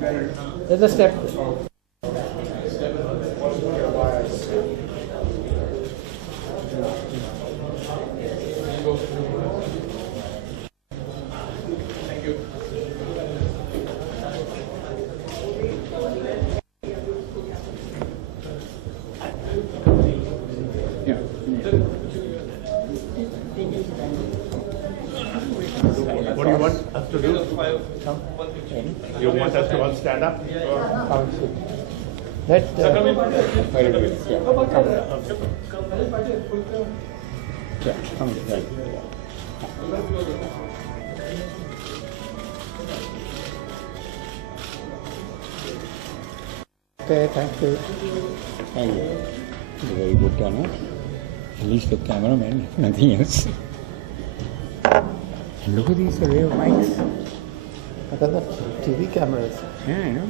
There's a step. What do you want us to do? You want us to all stand up? Let, Very good. okay, thank you. Thank you. Very good camera. At least the cameraman, nothing else. And look at these array of mics. Look at the TV cameras. Yeah, I know.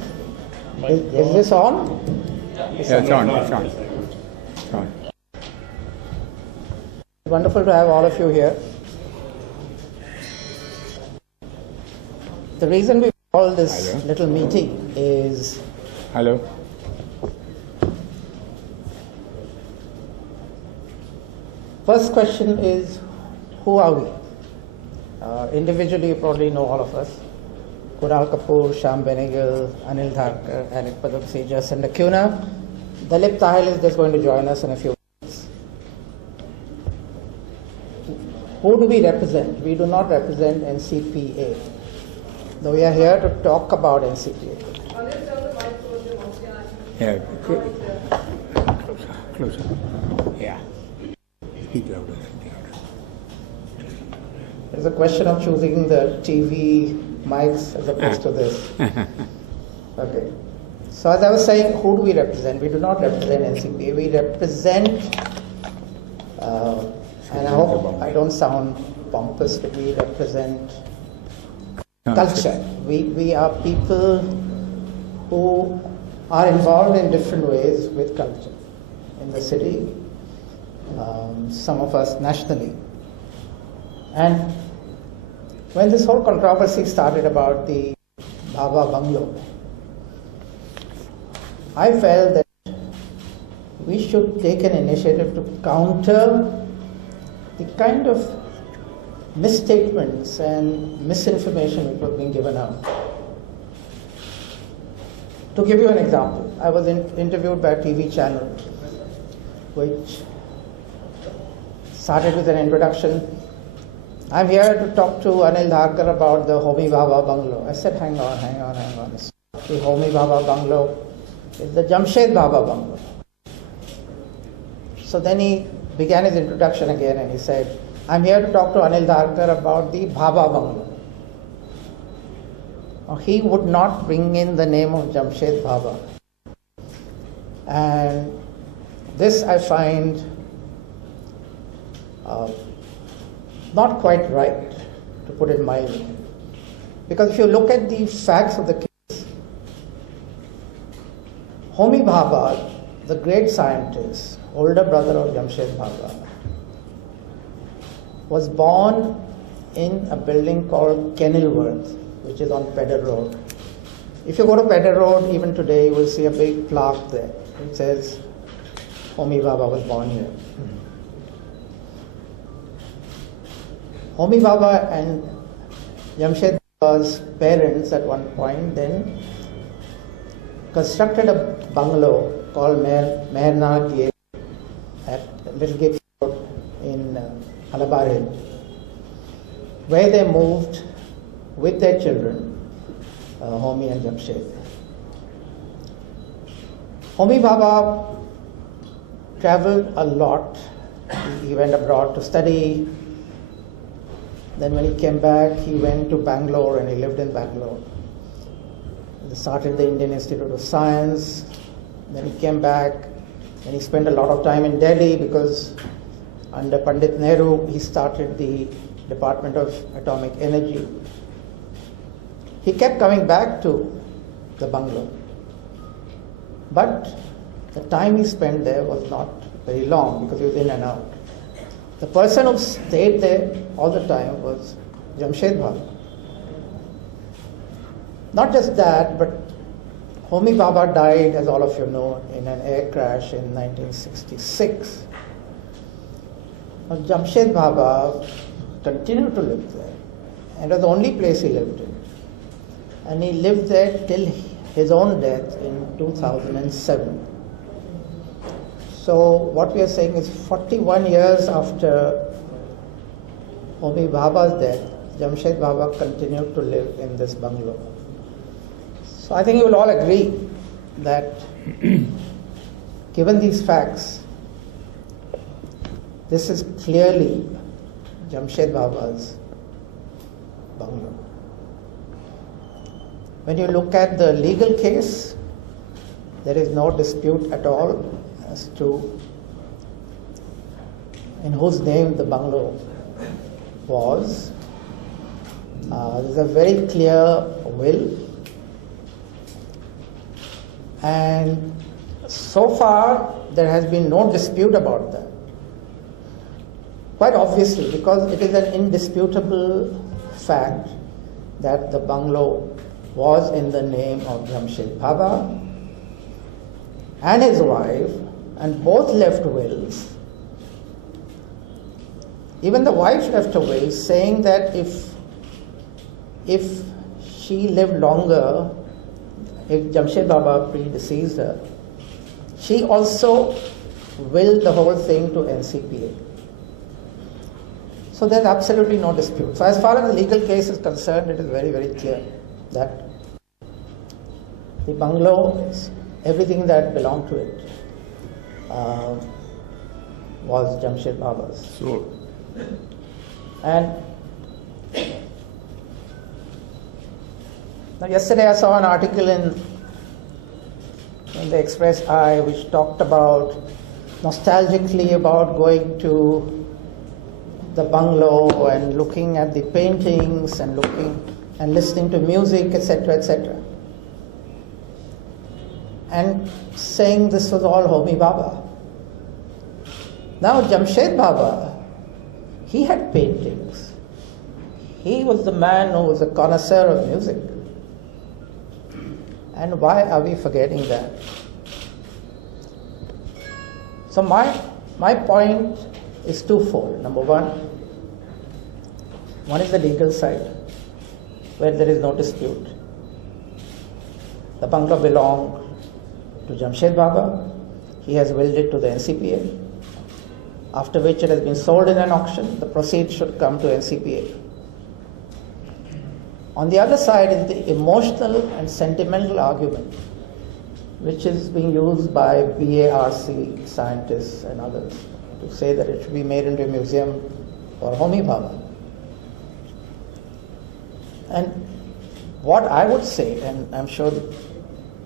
Is this on? Yeah, it's on. It's on. It's on. Wonderful to have all of you here. The reason we call this Hello. little meeting is Hello. first question is, who are we? Individually, you probably know all of us. Kunal Kapoor, Shyam, Benegal, Anil Tharkar, Alyque, Padamsee, just and the Kuna. Dalip Tahil is just going to join us in a few minutes. Who do we represent? We do not represent NCPA. Though we are here to talk about NCPA. Yeah. Closer. Yeah. Speak louder. There's a question of choosing the TV mics as opposed to this. Okay. So as I was saying, who do we represent? We do not represent NCPA. We represent, and I hope I don't sound pompous, but we represent culture. We are people who are involved in different ways with culture in the city, some of us nationally. And when this whole controversy started about the Bhabha bungalow, I felt that we should take an initiative to counter the kind of misstatements and misinformation which was being given out. To give you an example, I was interviewed by a TV channel which started with an introduction. I'm here to talk to Anil Tharkar about the Homi Bhabha bungalow. I said, hang on. The Homi Bhabha bungalow is the Jamshed Bhabha bungalow. So then he began his introduction again and he said, I'm here to talk to Anil Tharkar about the Bhabha bungalow. Now, he would not bring in the name of Jamshed Bhabha. And this I find not quite right, to put it mildly. Because if you look at the facts of the case, Homi Bhabha, the great scientist, older brother of Jamshed Bhabha, was born in a building called Kenilworth, which is on Pedder Road. If you go to Pedder Road, even today, you will see a big plaque there. It says, Homi Bhabha was born here. Homi Bhabha and Jamshed Bhabha's parents at one point then constructed a bungalow called Meherangir at Little Gig Road in Malabar Hill, where they moved with their children, Homi and Jamshed. Homi Bhabha traveled a lot. He went abroad to study. Then when he came back, he went to Bangalore and he lived in Bangalore. He started the Indian Institute of Science. Then he came back and he spent a lot of time in Delhi because under Pandit Nehru, he started the Department of Atomic Energy. He kept coming back to the bungalow. But the time he spent there was not very long because he was in and out. The person who stayed there all the time was Jamshed Bhabha. Not just that, but Homi Bhabha died, as all of you know, in an air crash in 1966. Now, Jamshed Bhabha continued to live there, and it was the only place he lived in. And he lived there till his own death in 2007. So what we are saying is 41 years after Homi Bhabha's death, Jamshed Bhabha continued to live in this bungalow. So I think you will all agree that given these facts, this is clearly Jamshed Bhabha's bungalow. When you look at the legal case, there is no dispute at all as to in whose name the bungalow was. There is a very clear will, and so far there has been no dispute about that. Quite obviously, because it is an indisputable fact that the bungalow was in the name of Jamshed Bhabha and his wife, and both left wills. Even the wife left a will saying that if she lived longer, if Jamshed Bhabha predeceased her, she also willed the whole thing to NCPA. So there's absolutely no dispute. So as far as the legal case is concerned, it is very, very clear that the bungalow, everything that belonged to it, was Jamshed Bhabha's. So, And now yesterday I saw an article in the Express Eye which talked about nostalgically about going to the bungalow and looking at the paintings and listening to music, etc., etc., and saying this was all Homi Bhabha. Now Jamshed Bhabha, he had paintings. He was the man who was a connoisseur of music. And why are we forgetting that? So my point is twofold. Number one is the legal side, where there is no dispute. The bungalow belonged to Jamshed Bhabha. He has willed it to the NCPA, after which it has been sold in an auction. The proceeds should come to NCPA. On the other side is the emotional and sentimental argument, which is being used by BARC scientists and others to say that it should be made into a museum for Homi Bhabha. And what I would say, and I'm sure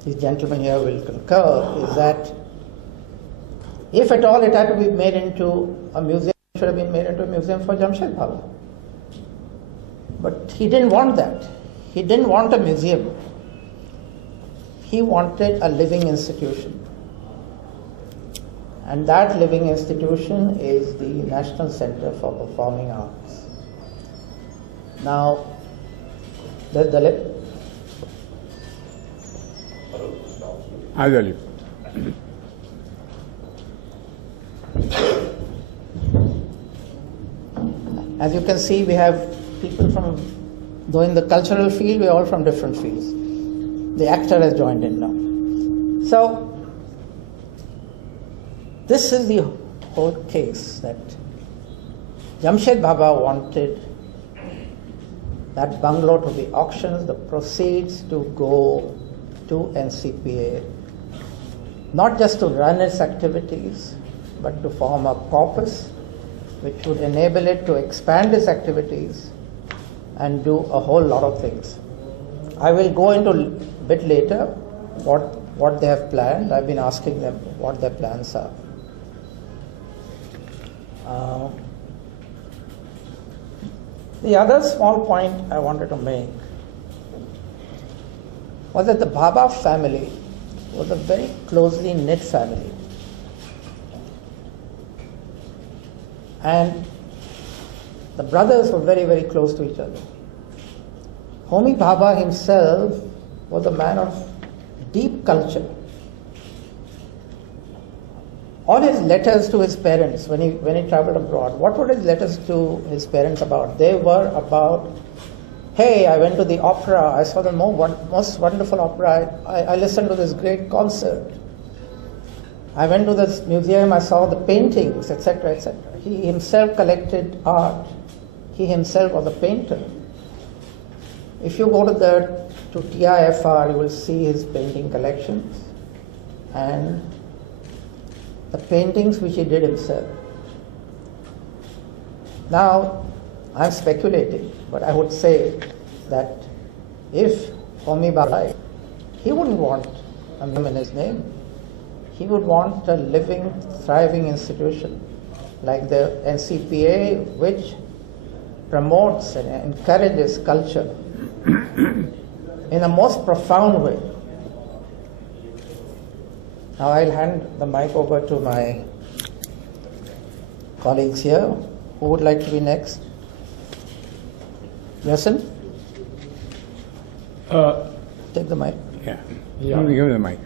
these gentlemen here will concur, is that if at all it had to be made into a museum, it should have been made into a museum for Jamshed Bhabha. But he didn't want that. He didn't want a museum. He wanted a living institution. And that living institution is the National Center for Performing Arts. Now, there's Dalip. Hi, Dalip. As you can see, we have people from, though in the cultural field, we're all from different fields. The actor has joined in now. So, this is the whole case, that Jamshed Bhabha wanted that bungalow to be auctioned, the proceeds to go to NCPA, not just to run its activities, but to form a corpus which would enable it to expand its activities and do a whole lot of things. I will go into a bit later what they have planned. I've been asking them what their plans are. The other small point I wanted to make was that the Bhabha family was a very closely knit family. And the brothers were very, very close to each other. Homi Bhabha himself was a man of deep culture. All his letters to his parents when he traveled abroad, what were his letters to his parents about? They were about, hey, I went to the opera, I saw the most wonderful opera, I listened to this great concert. I went to this museum, I saw the paintings, etc., etc. He himself collected art. He himself was a painter. If you go to TIFR, you will see his painting collections and the paintings which he did himself. Now, I'm speculating, but I would say that if Homi Bhabha, he wouldn't want a name in his name. He would want a living, thriving institution like the NCPA, which promotes and encourages culture in a most profound way. Now I'll hand the mic over to my colleagues here. Who would like to be next? Yasin? Take the mic. Yeah. Give me the mic.